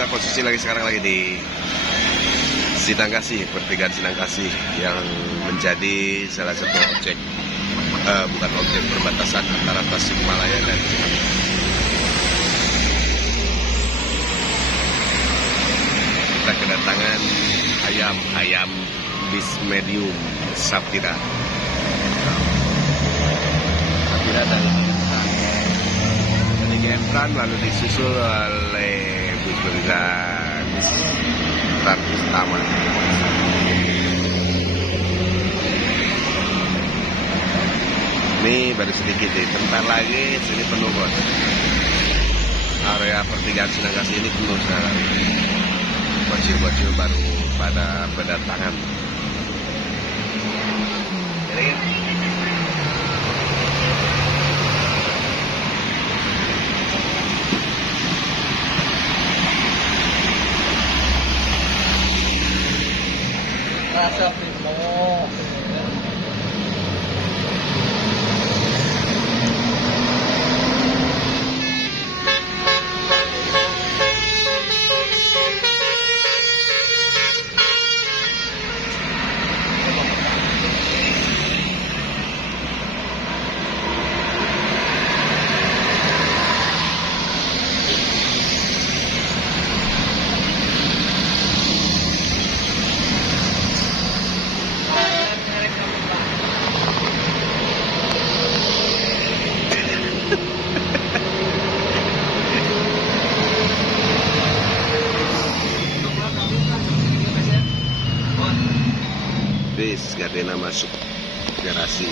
kita posisi sekarang lagi di Sinangkasih, pertigaan Sinangkasih yang menjadi salah satu objek, bukan objek perbatasan antara Tasikmalaya dan kita kedatangan ayam bis medium Sapira dan Empran, lalu disusul oleh bus bergerak bis utama. Ini baru sedikit nih, bentar lagi sini penuh bos. Area pertigaan Sinangkasih ini penuh sekarang. Bocil-bocil baru pada berdatangan. Rasa primo. Bis Gardena masuk garasi.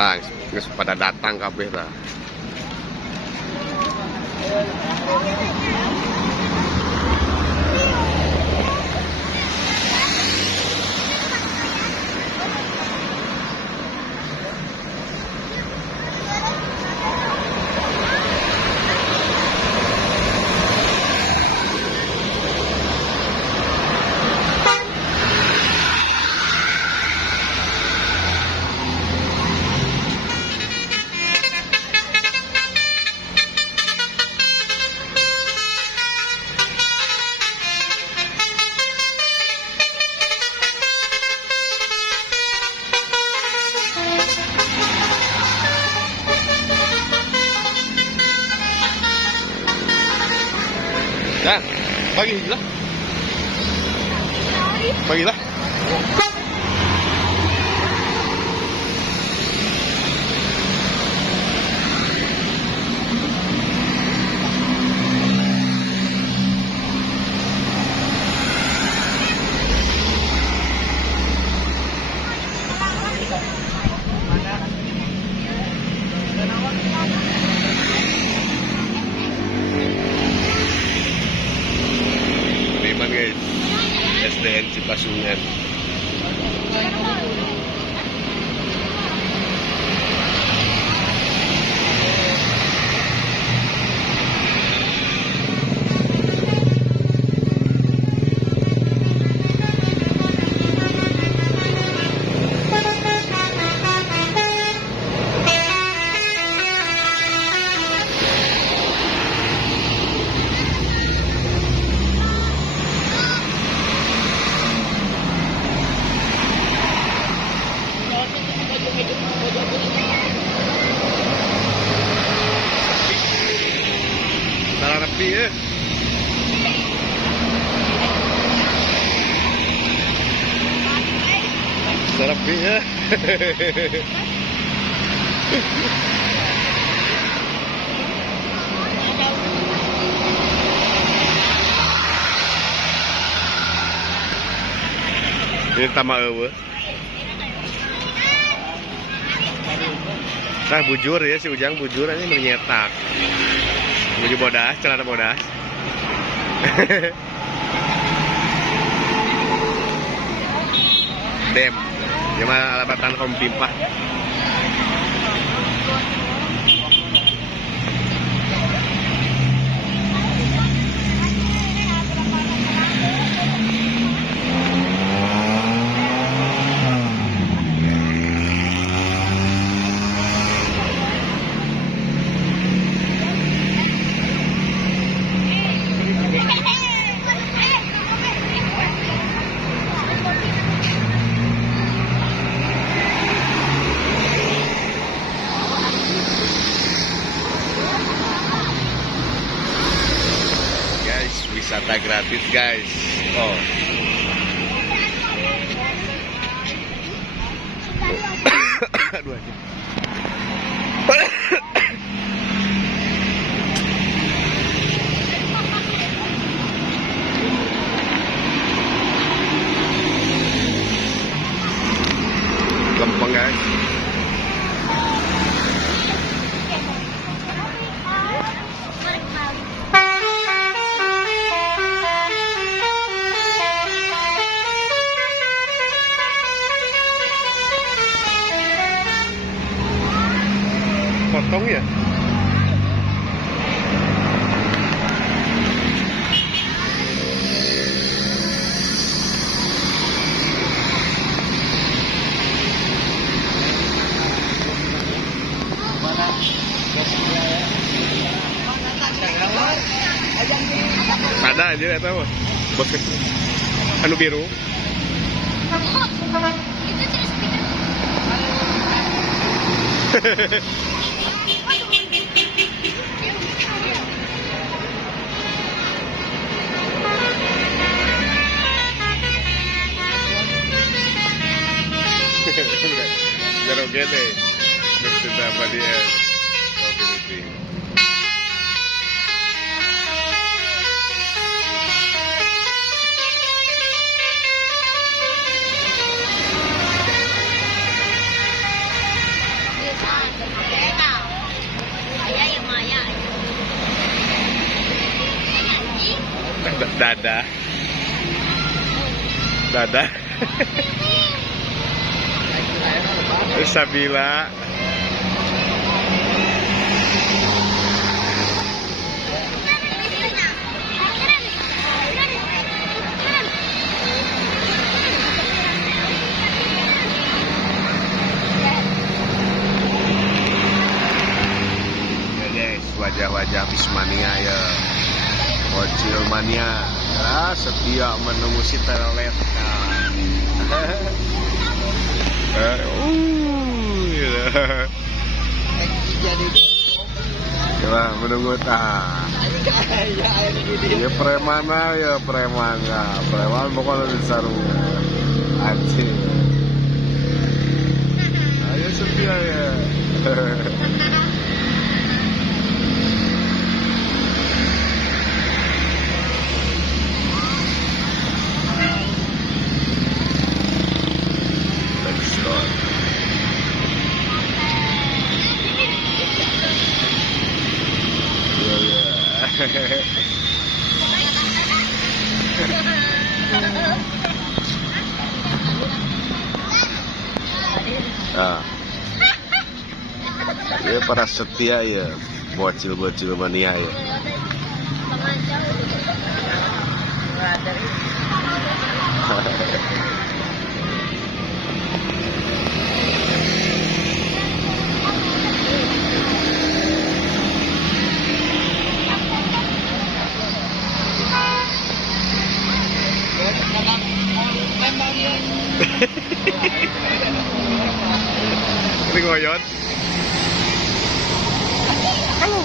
Nah, geus pada datang kabeh tah. Nah, bagilah. Bagilah. Beriman guys, SDN Cipasungan. Salah rapi ya. Salah rapi ya. Ini tamak apa? Nah bujur ya, si Ujang bujur ini menyetak. Baju bodas, celana bodas. Dem, dia mah alabatan kaum pimpah. Wisata gratis guys. Oh. Aduh aja. Lempeng guys. Potong ya? Ada aja ya tahu. Bos anu biru. Pero gede, sudah apa dia? Mobility. Dadah. Dadah. Sabila. Ya guys, wajah-wajah Bismania ya. Bocil mania, setia menunggu si telolet. Lah menunggu ya preman ya preman pokoknya di sarung anjing. Ayo setia ya. Let's go. Ah. Ya para setia ya, bocil-bocil mania ya. Ini ngoyot. Halo.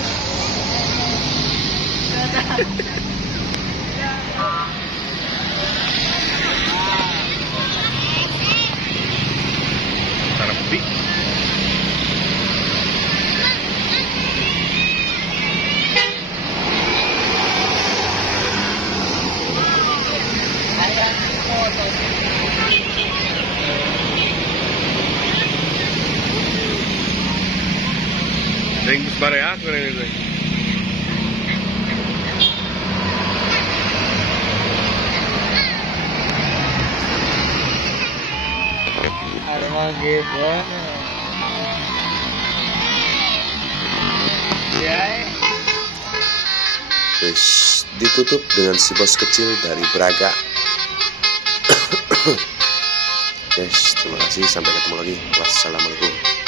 Terapi. Ring bare aku ini. Ada gitu. Ya. Guys, ditutup dengan si bos kecil dari Braga. Guys, terima kasih, sampai ketemu lagi. Wassalamualaikum.